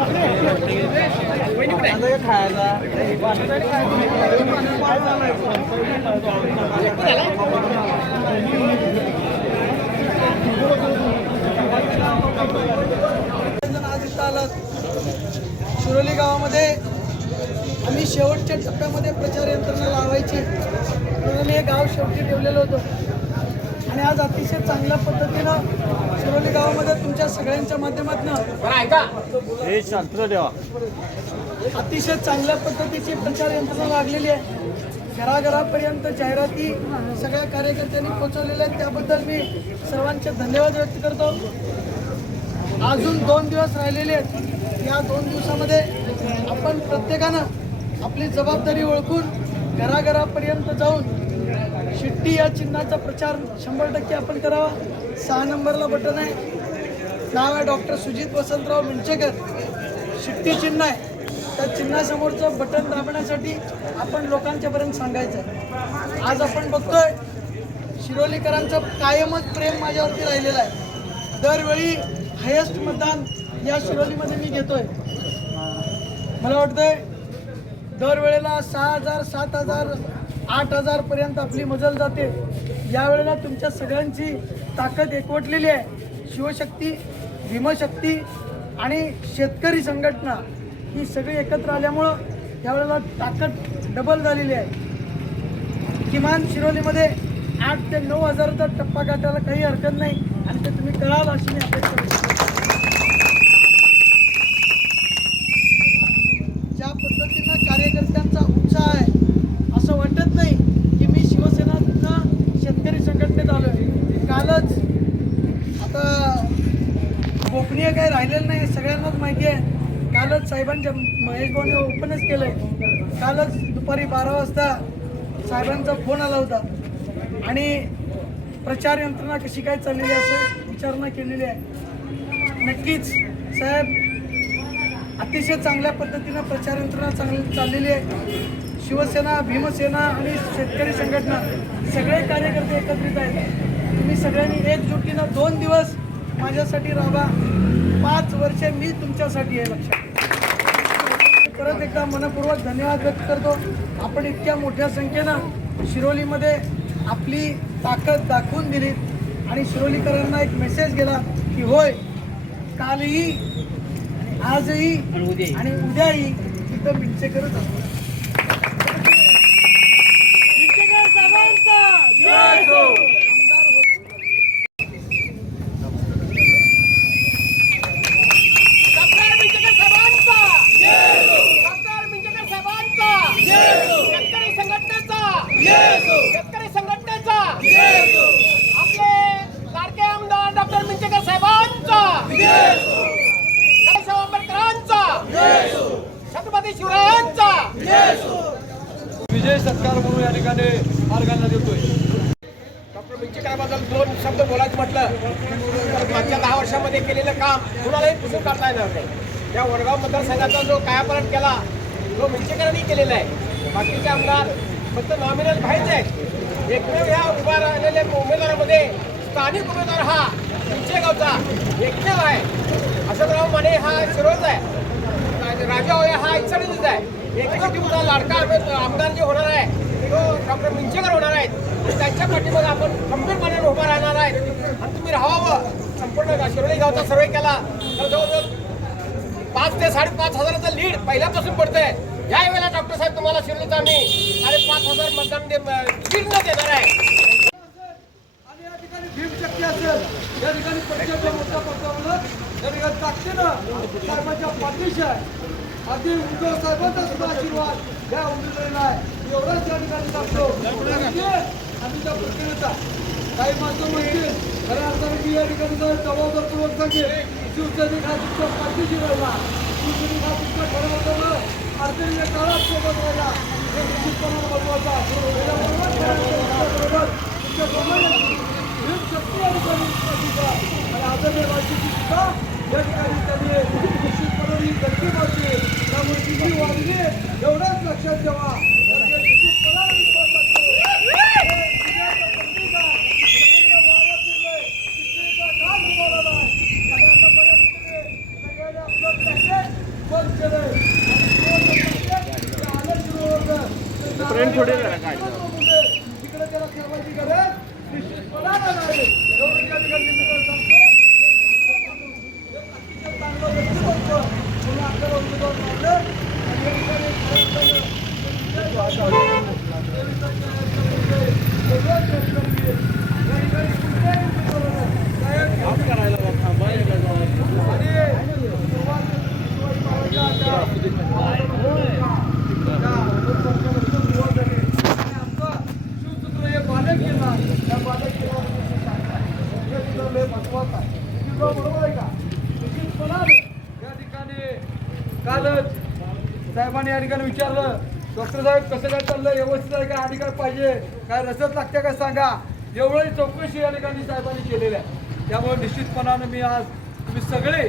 आज इथं आलात शिरोली गावामध्ये आम्ही शेवटच्या टप्प्यामध्ये प्रचार यंत्रणा लावायची. म्हणून हे गाव शेवटी ठेवलेलं होतं. आणि आज अतिशय चांगल्या पद्धतीनं तुमच्या सगळ्यांच्या माध्यमातून. बरं ऐका. अतिशय चांगल्या पद्धतीची प्रचार यंत्रणा लागलेली आहे. घराघरापर्यंत जाहिराती सगळ्या कार्यकर्त्यांनी पोहोचवलेल्या आहेत. त्याबद्दल मी सर्वांचे धन्यवाद व्यक्त करतो. अजून दोन दिवस राहिलेले आहेत. या दोन दिवसामध्ये आपण प्रत्येकानं आपली जबाबदारी ओळखून घराघरापर्यंत जाऊन शिट्टी या चिन्हाचा प्रचार शंभर टक्के आपण करावा. सहा नंबरला बटन आहे. नाव आहे डॉक्टर सुजित वसंतराव मिंचेकर. शिट्टी चिन्ह आहे. त्या चिन्हासमोरचं बटन दाबण्यासाठी आपण लोकांच्यापर्यंत सांगायचं. आहे आज आपण बघतोय शिरोलीकरांचं कायमच प्रेम माझ्यावरती राहिलेलं आहे. दरवेळी हायेस्ट मतदान या शिरोलीमध्ये मी घेतोय. मला वाटतंय दरवेळेला सहा हजार सात हजार आठ हजारपर्यंत आपली मजल जाते. यावेळेला तुमच्या सगळ्यांची ताकद एकवटलेली आहे. शिवशक्ती भीमशक्ती आणि शेतकरी संघटना ही सगळी एकत्र आल्यामुळं यावेळेला ताकद डबल झालेली आहे. किमान शिरोलीमध्ये आठ ते नऊ हजाराचा टप्पा गाठायला काही हरकत नाही आणि ते तुम्ही कळाल अशी मी अपेक्षा करतो ज्या पद्धतीनं कार्यकर्त्यांचा उत्साह आहे असं वाटत नाही की मी शिवसेनातनं शेतकरी संघटनेत आलो आहे कालच आता गोपनीय काही राहिलेलं नाही सगळ्यांनाच माहिती आहे. कालच साहेबांच्या महेश भाऊने ओपनच केलं आहे कालच दुपारी बारा वाजता साहेबांचा फोन आला होता. आणि प्रचार यंत्रणा कशी काय चाललेली आहे असं विचारणा केलेली आहे. नक्कीच साहेब अतिशय चांगल्या पद्धतीनं प्रचार यंत्रणा चांगली चाललेली आहे. शिवसेना भीमसेना आणि शेतकरी संघटना सगळे कार्यकर्ते एकत्रित आहेत. तुम्ही सगळ्यांनी एकजुटीनं दोन दिवस माझ्यासाठी राहा पाच वर्षे मी तुमच्यासाठी आहे लक्षात परत एकदा मनपूर्वक धन्यवाद व्यक्त करतो. आपण इतक्या मोठ्या संख्येनं शिरोलीमध्ये आपली ताकद दाखवून दिली आणि शिरोलीकरांना एक मेसेज गेला की होय कालही आजही आणि उद्याही. तिथं मिंचेकरच असतो. मिंचेकर साहेबांचा जय हो. आमदार होत डॉक्टर मिंचकर साहेबांचा डॉक्टर मिंचकर साहेबांचा शेतकरी संघटनेचा शेतकरी संघटनेचा आपले लाडके आमदार डॉक्टर मिंचकर साहेबांचा केशव आंबेडकरांचा छत्रपती शिवरायांचा विजय सत्कार म्हणून या ठिकाणी मार्गांना देतोय. डॉक्टर मिंचेकरांबद्दल दोन शब्द बोलायचं म्हटलं तर मागच्या दहा वर्षामध्ये केलेलं काम कुणालाही पुसून काढता येणार नाही. या वडगाव मतदारसंघाचा जो कायापालट केला तो मिंचेकरांनी केलेला आहे. बाकीचे आमदार फक्त नॉमिनल व्हायचे आहेत. एकमेव ह्या उभा राहिलेल्या उमेदवारामध्ये स्थानिक उमेदवार हा मिंचेगावचा एकमेव आहे. असंतराव माने हा शिरोळचा आहे. राजा होया हा इचडीचा आहे. एकमेव तुमचा लाडका आमदार जे होणार आहे तो डॉक्टर मिंचेकर होणार आहेत. त्यांच्या पाठीमध्ये आपण खंबीरपणे उभा राहणार आहेत आणि तुम्ही राहावं. संपूर्ण शिरोली गावचा सर्वे केला. तर जवळजवळ पाच ते साडेपाच हजाराचा लीड पहिल्यापासून पडतंय. या वेळेला डॉक्टर साहेब तुम्हाला शिरोलीचा आम्ही साडेपाच हजार मतदान लीड न देणार आहे. आणि या ठिकाणी भीमशक्ती असेल. या या ठिकाणी साहेबांच्या पाठीशी आहे. अगदी उद्धव साहेबांचा सुद्धा आशीर्वाद या उमेदवारीला आहे. एवढाच या ठिकाणी सांगतो म्हणजे आम्ही त्या प्रतिनिधीचा काही माणसं म्हणतील खऱ्या अर्थाने मी या ठिकाणी जर जबाबदारपूर्वक सांगेन शिवसैनिक हा तुमच्या पाठीशी राहिला. शिवसैनिक हा तुमच्या अडचणीच्या काळात सोबत राहिला. हे निश्चितपणा महत्वाचं त्याच्याबरोबर तुमच्यासोबत शक्ती आणि आणि आदरणीय राजकीय सुद्धा या ठिकाणी त्यांनी निश्चितपणे ही गलती मारली त्यामुळे किती वाढली एवढंच लक्षात ठेवा. तर ते निश्चितपणाने विश्वास असतो. हे विजयाचं प्रतीक आहे. सगळीकडे वारं फिरलंय. पिछलेचा काळ तुम्हाला नाही. आणि आतापर्यंत तुम्ही सगळ्यांनी आपलं पॅकेज बंद केलंय. आणि तो जो पॅकेज ते आलं सुरू होतं. ते तिकडे त्याला ठेवायची गरज निश्चितपणानं नाही. एवढं त्या ठिकाणी मी तुम्हाला सांगतो. हे अतिशय चांगलं व्यक्तिमत्व म्हणून आपल्याला उमेदवार मानलं. आणि या ठिकाणी खरं तर या ठिकाणी कालच साहेबांनी या ठिकाणी विचारलं डॉक्टर साहेब कसं काय चाललं व्यवस्थित आहे का? अधिकार काय पाहिजे? काय रसद लागते का सांगा. एवढी चौकशी या ठिकाणी साहेबांनी केलेल्या आहे. त्यामुळे निश्चितपणानं मी आज तुम्ही सगळे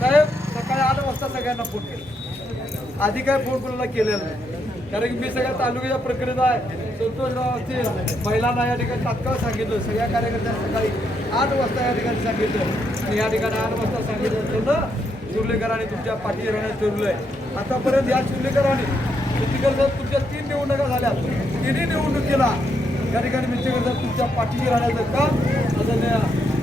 साहेब सकाळी आठ वाजता सगळ्यांना फोन केला. आधी काय फोन कोणाला केलेला नाही. कारण की मी सगळ्या तालुक्याच्या प्रक्रियेत आहे. संतोषराव असतील महिलांना या ठिकाणी तात्काळ सांगितलं. सगळ्या कार्यकर्त्यांना सकाळी आठ वाजता या ठिकाणी सांगितलं. आणि या ठिकाणी आठ वाजता सांगितलं. चुर्लेकरांनी तुमच्या पाठीशी राहण्यास आहे आतापर्यंत या चुर्लेकरांनी मिस्टेकर साहेब तुमच्या तीन निवडणुका झाल्या तिन्ही निवडणुकीला या ठिकाणी मिस्टेकर साहेब तुमच्या पाठीशी राहण्याचं काम आदरणीय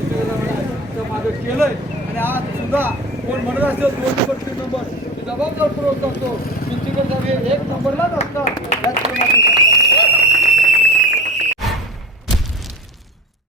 मागं साहेबांनी माझं केलंय. आणि आज सुद्धा कोण म्हणत असेल दोन नंबर तीन नंबर मी जबाबदार पुरवत असतो मिस्टेकर साहेब हे एक नंबरलाच असतात.